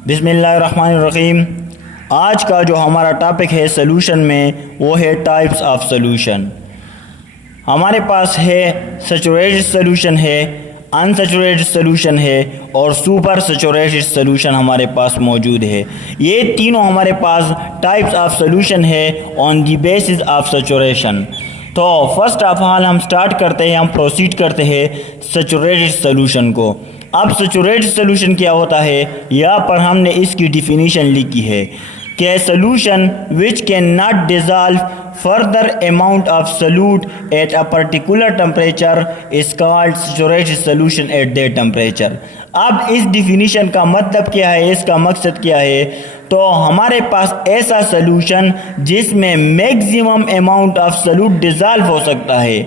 बिस्मिल्लाहिर्रहमानिर्रहीम। आज का जो हमारा टॉपिक है सॉल्यूशन में, वो है टाइप्स ऑफ सॉल्यूशन। हमारे पास है सैचुरेटेड सॉल्यूशन है, अनसैचुरेटेड सॉल्यूशन है और सुपर सैचुरेटेड सॉल्यूशन हमारे पास मौजूद है। ये तीनों हमारे पास टाइप्स ऑफ सॉल्यूशन है on the basis of saturation. तो फर्स्ट ऑफ ऑल हम स्टार्ट करते हैं, हम प्रोसीड करते हैं सैचुरेटेड सॉल्यूशन को। अब सैचुरेटेड सॉल्यूशन क्या होता है, यहाँ पर हमने इसकी डिफिनीशन लिखी है कि solution which can not dissolve further amount of solute eight a particular temperature is called saturated solution at that temperature. अब इस डिफिनीशन का मतलब क्या है, इसका मकसद क्या है? तो हमारे पास ऐसा सॉल्यूशन जिसमें maximum amount of solute dissolve हो सकता है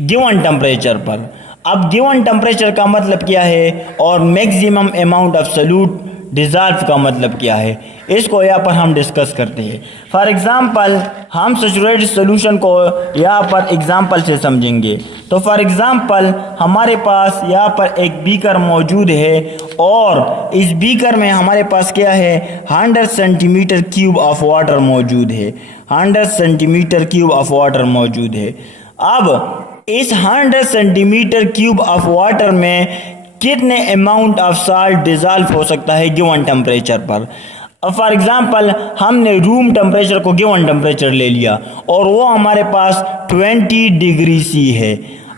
गिवन टेम्परेचर पर। अब गिवन टेम्परेचर का मतलब क्या है और maximum amount of solute dissolve का मतलब क्या है, इसको यहाँ पर हम डिस्कस करते हैं। फॉर एग्जांपल हम सैचुरेटेड सॉल्यूशन को यहाँ पर एग्जांपल से समझेंगे। तो फॉर एग्जांपल हमारे पास यहाँ पर एक बीकर मौजूद है और इस बीकर में हमारे पास क्या है, 100 सेंटीमीटर क्यूब ऑफ वाटर मौजूद है। 100 सेंटीमीटर क्यूब ऑफ वाटर मौजूद है। अब इस 100 सेंटीमीटर क्यूब ऑफ वाटर में कितने अमाउंट ऑफ साल्ट डिजॉल्व हो सकता है गिवन टेम्परेचर पर। अब फॉर एग्जांपल हमने रूम टेम्परेचर को गिवन टेम्परेचर ले लिया और वो हमारे पास 20 डिग्री सी है।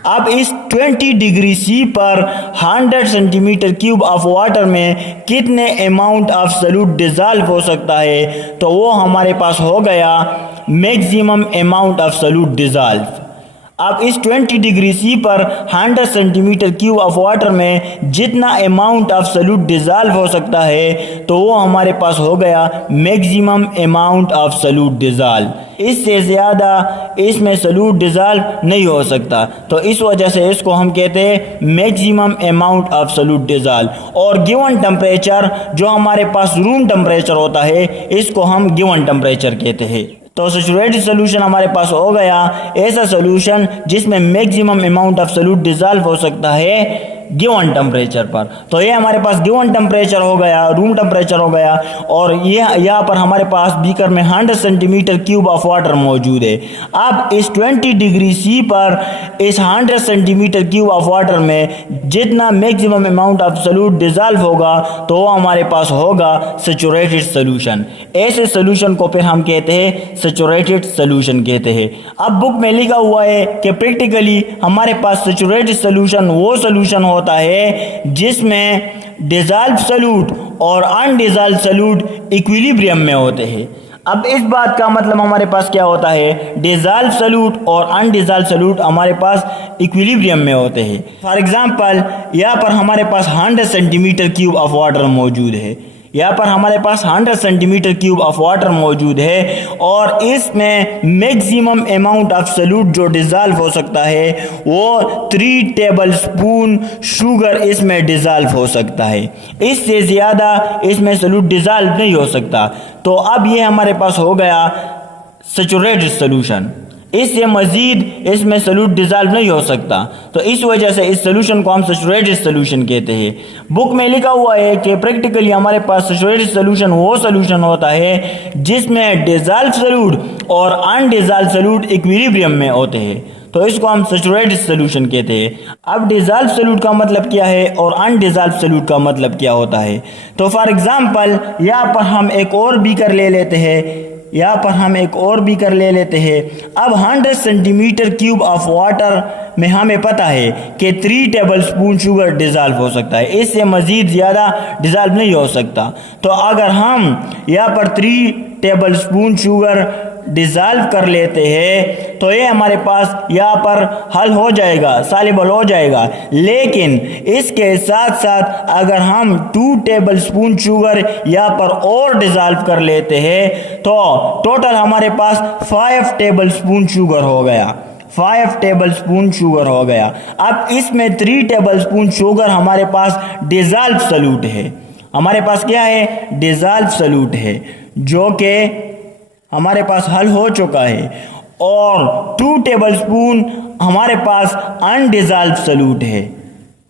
अब इस 20 डिग्री सी पर 100 सेंटीमीटर क्यूब ऑफ वाटर में कितने अमाउंट ऑफ सॉल्यूट डिजॉल्व हो सकता है, तो वो हमारे पास हो गया maximum amount of solute dissolve. अब इस 20 डिग्री सी पर 100 सेंटीमीटर क्यूब ऑफ वाटर में जितना अमाउंट ऑफ सॉल्यूट डिजॉल्व हो सकता है, तो वो हमारे पास हो गया maximum amount of solute dissolve. इससे ज़्यादा इसमें सॉल्यूट डिजॉल्व नहीं हो सकता, तो इस वजह से इसको हम कहते हैं maximum amount of solute dissolve. और गिवन टेम्परेचर जो हमारे पास रूम टेम्परेचर होता है, इसको हम गिवन टेम्परेचर कहते हैं। तो सैचुरेटेड सॉल्यूशन हमारे पास हो गया ऐसा सॉल्यूशन जिसमें maximum amount of solute dissolve हो सकता है गिवन टेम्परेचर पर। तो ये हमारे पास गिवन टेम्परेचर हो गया, रूम टेम्परेचर हो गया। और ये यहाँ पर हमारे पास बीकर में 100 सेंटीमीटर क्यूब ऑफ वाटर मौजूद है। अब इस 20 डिग्री सी पर इस 100 सेंटीमीटर क्यूब ऑफ वाटर में जितना maximum amount of solute dissolve होगा, तो वो हमारे पास होगा सैचुरेटेड सॉल्यूशन। ऐसे सॉल्यूशन को फिर हम कहते हैं सैचुरेटेड सॉल्यूशन कहते हैं। अब बुक में लिखा हुआ है कि प्रैक्टिकली हमारे पास सैचुरेटेड सॉल्यूशन वो सॉल्यूशन होता है जिसमें डिजॉल्व सॉल्यूट और अनडिजॉल्व सॉल्यूट इक्विलिब्रियम में होते हैं। अब इस बात का मतलब हमारे पास क्या होता है, डिजॉल्व सॉल्यूट और अनडिजॉल्व सॉल्यूट हमारे पास इक्विलिब्रियम में होते हैं। फॉर एग्जांपल यहाँ पर हमारे पास 100 सेंटीमीटर क्यूब ऑफ वाटर मौजूद है। यहाँ पर हमारे पास 100 सेंटीमीटर क्यूब ऑफ वाटर मौजूद है और इसमें मैक्सिमम अमाउंट ऑफ सॉल्यूट जो डिजॉल्व हो सकता है वो 3 टेबल स्पून शुगर इसमें डिजॉल्व हो सकता है। इससे ज़्यादा इसमें सॉल्यूट डिजॉल्व नहीं हो सकता। तो अब ये हमारे पास हो गया सैचुरेटेड सॉल्यूशन। इससे मज़ीद इसमें सॉल्यूट डिजॉल्व नहीं हो सकता, तो इस वजह से इस सॉल्यूशन को हम सैचुरेटेड सॉल्यूशन कहते हैं। बुक में लिखा हुआ है कि प्रैक्टिकली हमारे पास सैचुरेटेड सॉल्यूशन वो सॉल्यूशन होता है जिसमें डिजॉल्व सॉल्यूट और अनडिजॉल्व सॉल्यूट इक्विलिब्रियम में होते हैं, तो इसको हम सैचुरेटेड सॉल्यूशन कहते हैं। अब डिजॉल्व सॉल्यूट का मतलब क्या है और अनडिजॉल्व सॉल्यूट का मतलब क्या होता है? तो फॉर एग्जांपल यहाँ पर हम एक और बीकर ले लेते हैं। अब 100 सेंटीमीटर क्यूब ऑफ वाटर में हमें पता है कि 3 टेबल स्पून शुगर डिजॉल्व हो सकता है, इससे मज़ीद ज़्यादा डिजॉल्व नहीं हो सकता। तो अगर हम यहाँ पर 3 टेबल स्पून शुगर डिजॉल्व कर लेते हैं, तो ये हमारे पास यहाँ पर हल हो जाएगा, सॉल्युबल हो जाएगा। लेकिन इसके साथ साथ अगर हम 2 टेबल स्पून शुगर यहाँ पर और डिजॉल्व कर लेते हैं, तो टोटल हमारे पास 5 टेबल स्पून शुगर हो गया। 5 टेबल स्पून शुगर हो गया। अब इसमें 3 टेबल स्पून शुगर हमारे पास डिजॉल्व सॉल्यूट है। हमारे पास क्या है, डिजॉल्व सॉल्यूट है, जो कि हमारे पास हल हो चुका है। और 2 टेबल स्पून हमारे पास अनडिजॉल्व सॉल्यूट है।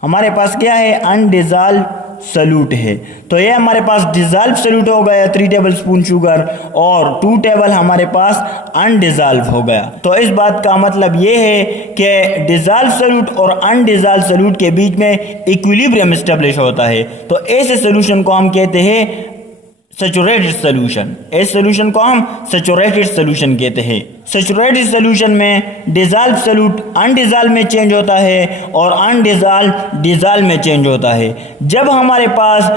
हमारे पास क्या है, अनडिजॉल्व सल्यूट है। तो ये हमारे पास डिज़ॉल्व सल्यूट हो गया 3 टेबल स्पून शुगर और 2 टेबल हमारे पास अनडिज़ॉल्व हो गया। तो इस बात का मतलब ये है कि डिज़ॉल्व सल्यूट और अनडिज़ॉल्व सल्यूट के बीच में इक्विलिब्रियम एस्टेब्लिश होता है। तो ऐसे सोल्यूशन को हम कहते हैं सैचुरेटेड सॉल्यूशन। इस सॉल्यूशन को हम सैचुरेटेड सॉल्यूशन कहते हैं। सैचुरेटेड सॉल्यूशन में डिज़ॉल्व सॉल्यूट अनडिज़ॉल्व में चेंज होता है और अनडिज़ॉल्व डिज़ॉल्व में चेंज होता है। जब हमारे पास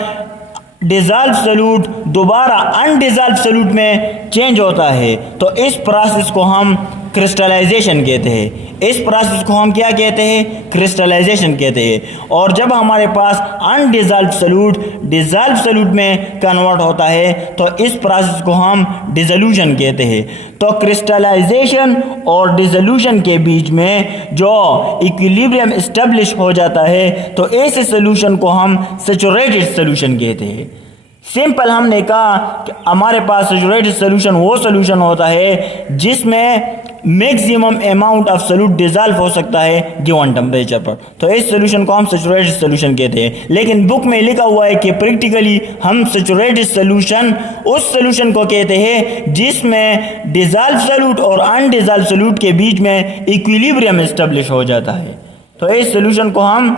डिज़ॉल्व सॉल्यूट दोबारा अनडिज़ॉल्व सॉल्यूट में चेंज होता है तो इस प्रोसेस को हम क्रिस्टलाइजेशन कहते हैं। इस प्रोसेस को हम क्या कहते हैं? क्रिस्टलाइजेशन कहते हैं। और जब हमारे पास अनडिज़ॉल्व सॉल्यूट डिज़ॉल्व सॉल्यूट में कन्वर्ट होता है तो इस प्रोसेस को हम डिसोल्यूशन कहते हैं। तो क्रिस्टलाइजेशन और डिसोल्यूशन के बीच में जो इक्विलिब्रियम एस्टेब्लिश हो जाता है तो ऐसे सॉल्यूशन को हम सैचुरेटेड सॉल्यूशन कहते हैं। सिंपल हमने कहा कि हमारे पास सैचुरेटेड सॉल्यूशन वो सॉल्यूशन होता है जिसमें maximum amount of solute dissolve हो सकता है गिवन टेम्परेचर पर। तो इस सॉल्यूशन को हम सैचुरेटेड सॉल्यूशन कहते हैं। लेकिन बुक में लिखा हुआ है कि प्रैक्टिकली हम सैचुरेटेड सॉल्यूशन उस सॉल्यूशन को कहते हैं जिसमें डिज़ॉल्व सॉल्यूट और अनडिज़ॉल्व सॉल्यूट के बीच में इक्विलिब्रियम एस्टेब्लिश हो जाता है। तो इस सॉल्यूशन को हम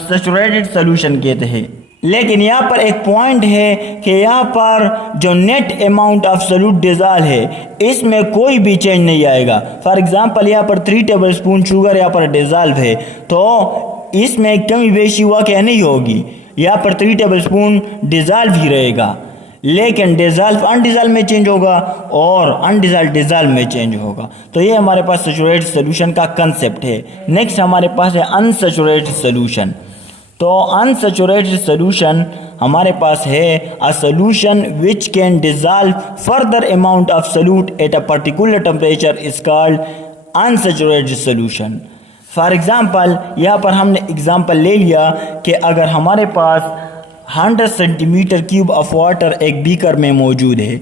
सैचुरेटेड सॉल्यूशन कहते हैं। लेकिन यहाँ पर एक पॉइंट है कि यहाँ पर जो net amount of solute dissolve है इसमें कोई भी चेंज नहीं आएगा। फॉर एग्जांपल यहाँ पर 3 टेबल स्पून शुगर यहाँ पर डिज़ॉल्व है तो इसमें कमी बेशी हुआ क्या नहीं होगी। यहाँ पर 3 टेबल स्पून डिज़ॉल्व ही रहेगा, लेकिन डिज़ॉल्व अनडिज़ॉल्व में चेंज होगा और अनडिज़ॉल्व डिज़ॉल्व में चेंज होगा। तो ये हमारे पास सैचुरेटेड सॉल्यूशन का कंसेप्ट है। नेक्स्ट हमारे पास है अनसैचुरेटेड सॉल्यूशन। तो अनसैचुरेटेड सॉल्यूशन हमारे पास है अ solution which can dissolve further amount of solute eight a particular temperature is called unsaturated solution. For example यहाँ पर हमने एग्जांपल ले लिया कि अगर हमारे पास 100 सेंटीमीटर क्यूब ऑफ वाटर एक बीकर में मौजूद है,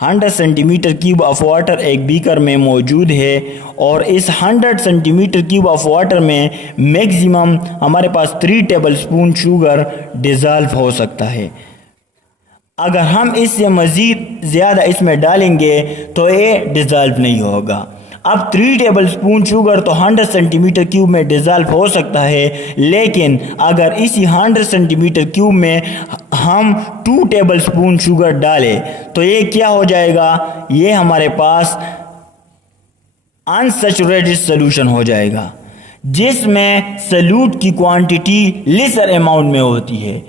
100 सेंटीमीटर क्यूब ऑफ वाटर एक बीकर में मौजूद है और इस 100 सेंटीमीटर क्यूब ऑफ वाटर में मैक्सिमम हमारे पास 3 टेबल स्पून शुगर डिज़ॉल्व हो सकता है। अगर हम इससे मज़ीद ज़्यादा इसमें डालेंगे तो ये डिज़ॉल्व नहीं होगा। अब 3 टेबल स्पून शुगर तो 100 सेंटीमीटर क्यूब में डिज़ॉल्व हो सकता है, लेकिन अगर इसी 100 सेंटीमीटर क्यूब में हम 2 टेबल स्पून शुगर डालें तो ये क्या हो जाएगा? ये हमारे पास अनसैचुरेटेड सॉल्यूशन हो जाएगा जिसमें सॉल्यूट की क्वांटिटी लेसर अमाउंट में होती है।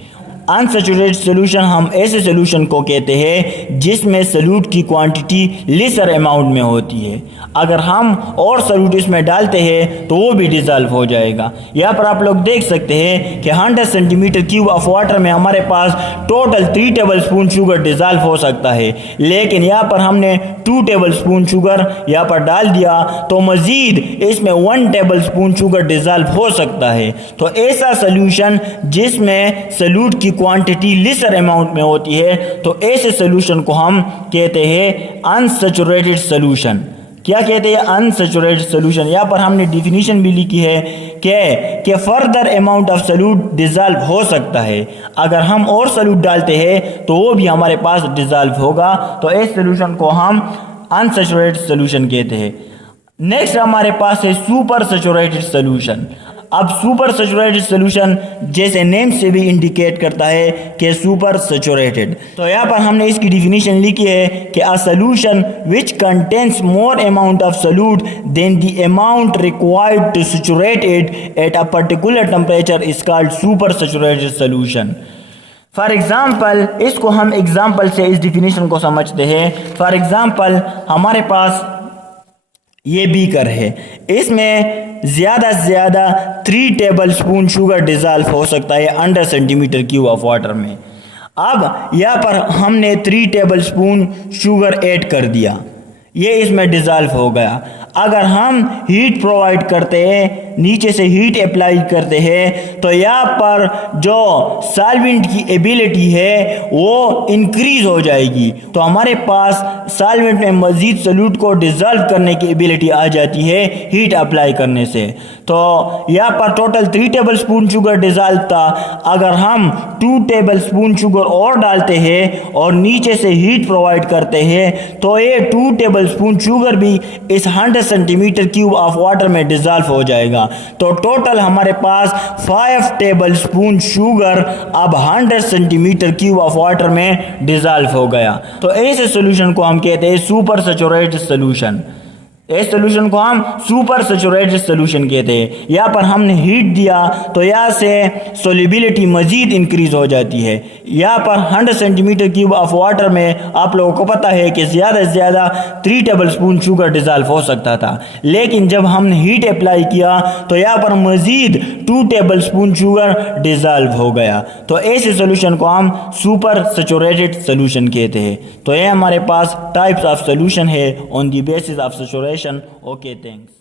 अनसैचुरेटेड सॉल्यूशन हम ऐसे सॉल्यूशन को कहते हैं जिसमें सॉल्यूट की क्वांटिटी लेसर अमाउंट में होती है। अगर हम और सॉल्यूट इसमें डालते हैं तो वो भी डिज़ॉल्व हो जाएगा। यहाँ पर आप लोग देख सकते हैं कि 100 सेंटीमीटर क्यूब ऑफ वाटर में हमारे पास total 3 tablespoon sugar dissolve हो सकता है, लेकिन यहाँ पर हमने 2 टेबल स्पून शुगर यहाँ पर डाल दिया तो मज़ीद इसमें 1 टेबल स्पून शुगर डिज़ॉल्व हो सकता है। तो ऐसा सॉल्यूशन जिसमें सॉल्यूट की क्वांटिटी लेसर अमाउंट में होती है तो ऐसे सॉल्यूशन को हम कहते हैं अनसैचुरेटेड सॉल्यूशन। क्या कहते हैं? Unsaturated solution. यहाँ पर हमने डिफिनीशन भी लिखी है कि further amount of solute dissolve हो सकता है। अगर हम और सॉल्यूट डालते हैं तो वो भी हमारे पास डिज़ॉल्व होगा। तो इस सॉल्यूशन को हम अनसैचुरेटेड सॉल्यूशन कहते हैं। नेक्स्ट हमारे पास है सुपर सैचुरेटेड सॉल्यूशन। अब सुपर सैचुरेटेड सॉल्यूशन जैसे नेम से भी इंडिकेट करता है कि सुपर सैचुरेटेड। तो यहाँ पर हमने इसकी डिफिनीशन लिखी है कि a solution which contains more amount of solute than the amount required to saturate it at a particular temperature is called super saturated solution. For example, इसको हम एग्जाम्पल से इस डिफिनीशन को समझते हैं। फॉर एग्जाम्पल, हमारे पास ये बीकर है, इसमें ज़्यादा से ज़्यादा 3 टेबल स्पून शुगर डिज़ॉल्व हो सकता है 100 सेंटीमीटर क्यूब ऑफ वाटर में। अब यहाँ पर हमने 3 टेबल स्पून शुगर ऐड कर दिया, ये इसमें डिज़ॉल्व हो गया। अगर हम हीट प्रोवाइड करते हैं नीचे से हीट अप्लाई करते हैं तो यहाँ पर जो सॉल्वेंट की एबिलिटी है वो इंक्रीज हो जाएगी। तो हमारे पास सॉल्वेंट में मज़ीद सॉल्यूट को डिज़ोल्व करने की एबिलिटी आ जाती है हीट अप्लाई करने से। तो यहाँ पर total 3 tablespoon sugar dissolve था। अगर हम 2 टेबल स्पून शुगर और डालते हैं और नीचे से हीट प्रोवाइड करते हैं तो ये 2 टेबल स्पून शुगर भी इस 100 सेंटीमीटर क्यूब ऑफ वाटर में डिज़ोल्व हो जाएगा। तो टोटल हमारे पास 5 टेबल स्पून शुगर अब 100 सेंटीमीटर क्यूब ऑफ वाटर में डिज़ोल्व हो गया। तो ऐसे सॉल्यूशन को हम कहते हैं सुपर सैचुरेटेड सॉल्यूशन। इस सॉल्यूशन को हम सुपर सैचुरेटेड सॉल्यूशन कहते हैं। यहाँ पर हमने हीट दिया तो यहाँ से सोल्यूबिलिटी मज़ीद इंक्रीज हो जाती है। यहाँ पर 100 सेंटीमीटर क्यूब ऑफ वाटर में आप लोगों को पता है कि ज़्यादा से ज़्यादा 3 टेबल स्पून शुगर डिज़ोल्व हो सकता था, लेकिन जब हमने हीट अप्लाई किया तो यहाँ पर मज़ीद 2 टेबल स्पून शुगर डिज़ोल्व हो गया। तो ऐसे सॉल्यूशन को हम सुपर सैचुरेटेड सॉल्यूशन कहते हैं। तो ये हमारे पास टाइप्स ऑफ सॉल्यूशन है on the basis of saturation. Okay, thanks.